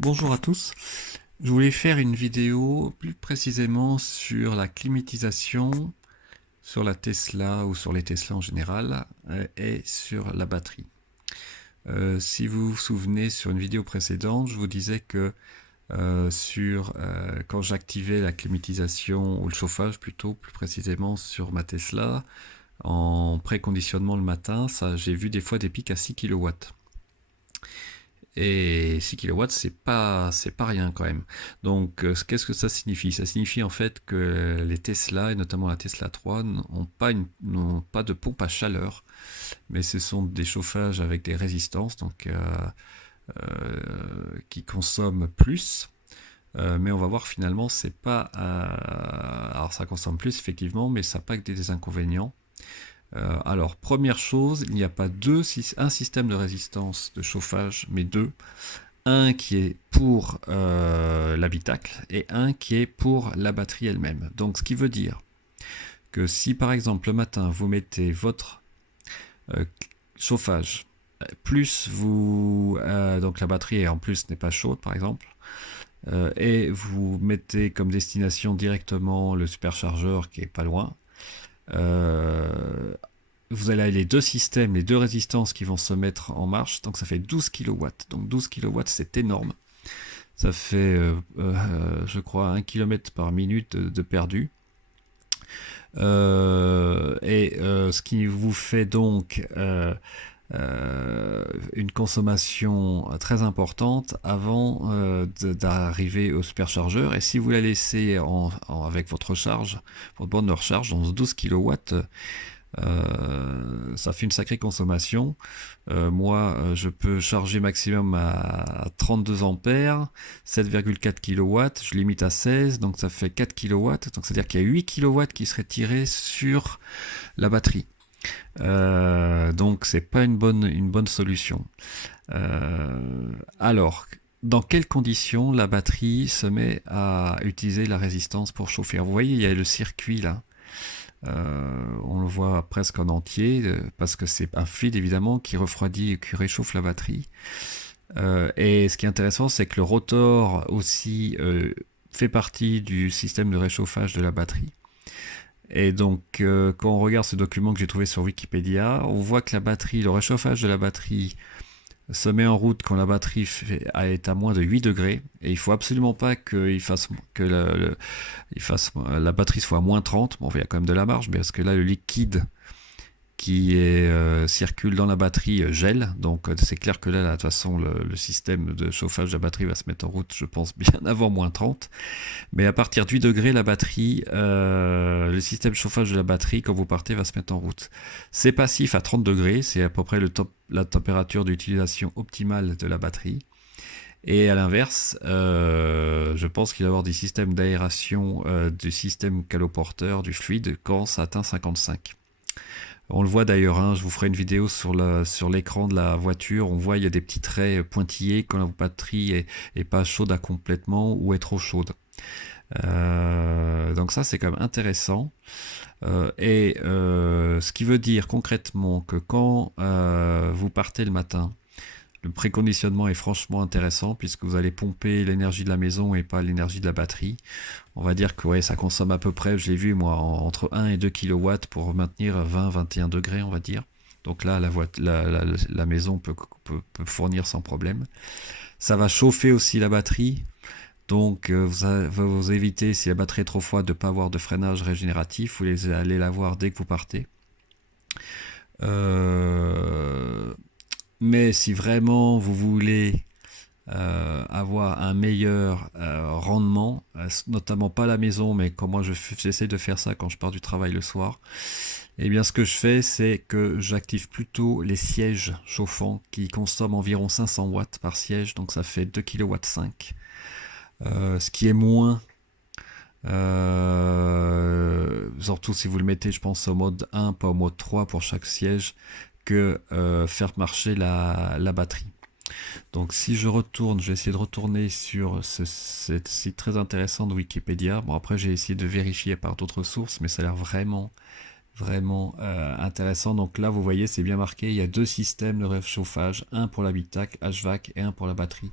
Bonjour à tous, je voulais faire une vidéo plus précisément sur la climatisation, sur la Tesla ou sur les Tesla en général et sur la batterie. Si vous vous souvenez sur une vidéo précédente, je vous disais que quand j'activais la climatisation ou le chauffage plutôt plus précisément sur ma Tesla en préconditionnement le matin, j'ai vu des fois des pics à 6 kW. Et 6 kilowatts, c'est pas rien quand même. Donc, qu'est-ce que ça signifie? Ça signifie en fait que les Tesla, et notamment la Tesla 3, n'ont pas de pompe à chaleur, mais ce sont des chauffages avec des résistances, donc qui consomment plus. Mais on va voir finalement, c'est pas. Alors, ça consomme plus effectivement, mais ça n'a pas que des inconvénients. Alors, première chose, il n'y a pas un système de résistance de chauffage, mais deux. Un qui est pour l'habitacle et un qui est pour la batterie elle-même. Donc, ce qui veut dire que si par exemple le matin vous mettez votre euh, chauffage, plus donc la batterie en plus n'est pas chaude par exemple, et vous mettez comme destination directement le superchargeur qui est pas loin, euh, vous allez avoir les deux systèmes, les deux résistances qui vont se mettre en marche, donc ça fait 12 kW. Donc 12 kW, c'est énorme. Ça fait, je crois, 1 km par minute de perdu. Ce qui vous fait donc une consommation très importante avant d'arriver au superchargeur. Et si vous la laissez avec votre recharge, votre borne de recharge, dans 12 kW, ça fait une sacrée consommation. Moi, je peux charger maximum à 32 ampères, 7,4 kW, je limite à 16, donc ça fait 4 kW. Donc c'est-à-dire qu'il y a 8 kW qui seraient tirés sur la batterie. Donc c'est pas une bonne solution. Alors, dans quelles conditions la batterie se met à utiliser la résistance pour chauffer? Vous voyez, il y a le circuit là. On le voit presque en entier parce que c'est un fluide évidemment qui refroidit et qui réchauffe la batterie. Et ce qui est intéressant, c'est que le rotor aussi fait partie du système de réchauffage de la batterie. Et donc, quand on regarde ce document que j'ai trouvé sur Wikipédia, on voit que la batterie, le réchauffage de la batterie se met en route quand la batterie est à moins de 8 degrés. Et il faut absolument pas la batterie soit à moins 30. Bon, il y a quand même de la marge, mais parce que là, le liquide qui circule dans la batterie gèle. Donc c'est clair que là, de toute façon, le système de chauffage de la batterie va se mettre en route, je pense, bien avant moins 30. Mais à partir de 8 degrés, la batterie, le système de chauffage de la batterie, quand vous partez, va se mettre en route. C'est passif à 30 degrés, c'est à peu près la température d'utilisation optimale de la batterie. Et à l'inverse, je pense qu'il va y avoir des systèmes d'aération du système caloporteur du fluide quand ça atteint 55. On le voit d'ailleurs, hein, je vous ferai une vidéo sur l'écran de la voiture. On voit il y a des petits traits pointillés quand la batterie est pas chaude à complètement ou est trop chaude. Donc ça c'est quand même intéressant. Ce qui veut dire concrètement que quand vous partez le matin, le préconditionnement est franchement intéressant puisque vous allez pomper l'énergie de la maison et pas l'énergie de la batterie. On va dire que ouais, ça consomme à peu près, je l'ai vu moi, entre 1 et 2 kW pour maintenir 20-21 degrés, on va dire. Donc là, la maison peut fournir sans problème. Ça va chauffer aussi la batterie. Donc vous évitez, si la batterie est trop froide, de ne pas avoir de freinage régénératif. Vous allez l'avoir dès que vous partez. Mais si vraiment vous voulez avoir un meilleur rendement, notamment pas à la maison, mais comme moi j'essaie de faire ça quand je pars du travail le soir, et bien ce que je fais, c'est que j'active plutôt les sièges chauffants qui consomment environ 500 watts par siège, donc ça fait 2 kW 5. Ce qui est moins, surtout si vous le mettez, je pense, au mode 1, pas au mode 3 pour chaque siège, que faire marcher la batterie. Donc si je retourne, je vais essayer de retourner sur ce site très intéressant de Wikipédia. Bon, après j'ai essayé de vérifier par d'autres sources, mais ça a l'air vraiment intéressant. Donc là vous voyez, c'est bien marqué, il y a deux systèmes de réchauffage, un pour l'habitacle HVAC et un pour la batterie.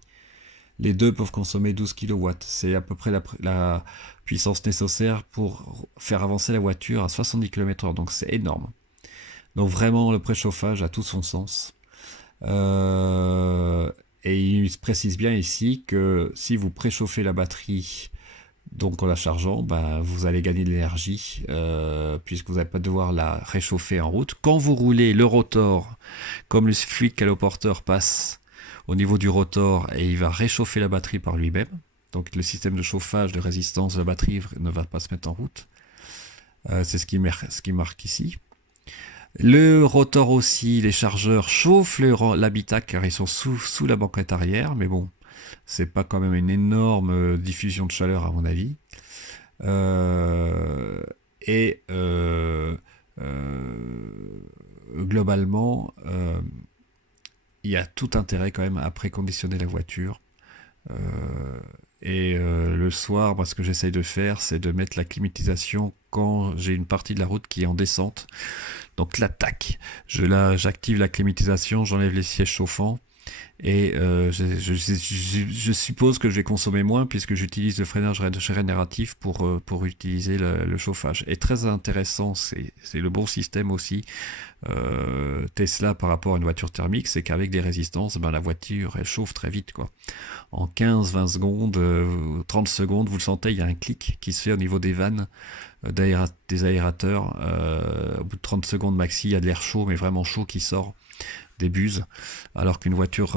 Les deux peuvent consommer 12 kW. C'est à peu près la puissance nécessaire pour faire avancer la voiture à 70 km/h. Donc c'est énorme. Donc vraiment, le préchauffage a tout son sens. Euh, et il se précise bien ici que si vous préchauffez la batterie, donc en la chargeant, bah, vous allez gagner de l'énergie, puisque vous n'allez pas devoir la réchauffer en route. Quand vous roulez le rotor, comme le fluide caloporteur passe au niveau du rotor et il va réchauffer la batterie par lui-même, donc le système de chauffage de résistance de la batterie ne va pas se mettre en route. C'est ce qui marque ici. Le rotor aussi, les chargeurs chauffent l'habitacle car ils sont sous la banquette arrière, mais bon, c'est pas quand même une énorme diffusion de chaleur à mon avis. Euh, et globalement, il y a tout intérêt quand même à préconditionner la voiture. Le soir, moi, ce que j'essaye de faire, c'est de mettre la climatisation quand j'ai une partie de la route qui est en descente. Donc là, tac, j'active la climatisation, j'enlève les sièges chauffants. Et je suppose que je vais consommer moins puisque j'utilise le freinage régénératif pour utiliser le chauffage. Et très intéressant, c'est le bon système aussi. Tesla par rapport à une voiture thermique, c'est qu'avec des résistances, ben, la voiture elle chauffe très vite, quoi. En 15-20 secondes, 30 secondes, vous le sentez, il y a un clic qui se fait au niveau des vannes, des aérateurs. Au bout de 30 secondes maxi, il y a de l'air chaud, mais vraiment chaud qui sort des buses, alors qu'une voiture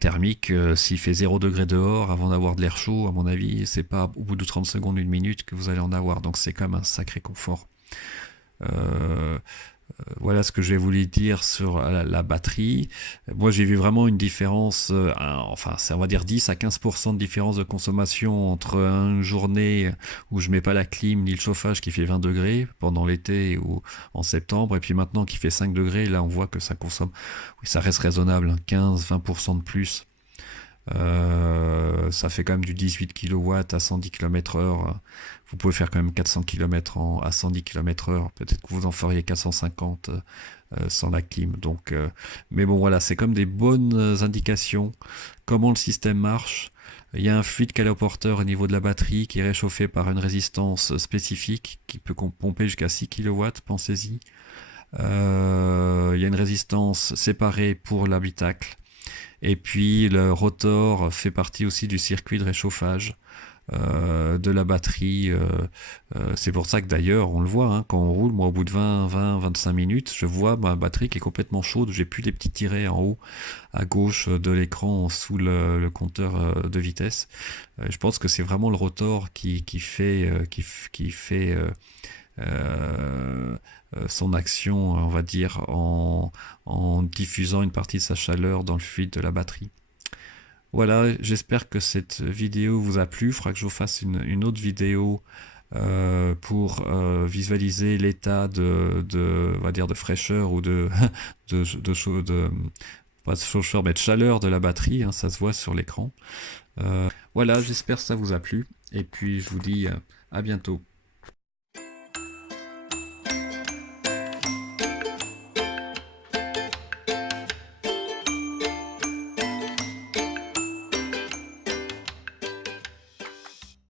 thermique, s'il fait 0 degré dehors, avant d'avoir de l'air chaud, à mon avis, c'est pas au bout de 30 secondes, une minute que vous allez en avoir, donc c'est quand même un sacré confort. Voilà ce que j'ai voulu dire sur la batterie. Moi, j'ai vu vraiment une différence, enfin, on va dire 10 à 15% de différence de consommation entre une journée où je mets pas la clim ni le chauffage qui fait 20 degrés pendant l'été ou en septembre, et puis maintenant qui fait 5 degrés, là on voit que ça consomme, oui, ça reste raisonnable, 15-20% de plus. Ça fait quand même du 18 kW à 110 km/h. Vous pouvez faire quand même 400 km à 110 km/h. Peut-être que vous en feriez 450 sans la clim. Donc, mais bon, voilà, c'est comme des bonnes indications. Comment le système marche. Il y a un fluide caloporteur au niveau de la batterie qui est réchauffé par une résistance spécifique qui peut pomper jusqu'à 6 kW. Pensez-y. Il y a une résistance séparée pour l'habitacle. Et puis le rotor fait partie aussi du circuit de réchauffage de la batterie. C'est pour ça que d'ailleurs, on le voit, hein, quand on roule, moi au bout de 20-25 minutes, je vois ma batterie qui est complètement chaude. J'ai plus les petits tirets en haut à gauche de l'écran sous le compteur de vitesse. Je pense que c'est vraiment le rotor qui fait son action, on va dire, en diffusant une partie de sa chaleur dans le fluide de la batterie. Voilà, j'espère que cette vidéo vous a plu. Il faudra que je vous fasse une autre vidéo pour visualiser l'état on va dire de fraîcheur ou pas de chauffeur, mais de chaleur de la batterie, hein, ça se voit sur l'écran. Voilà, j'espère que ça vous a plu. Et puis je vous dis à bientôt.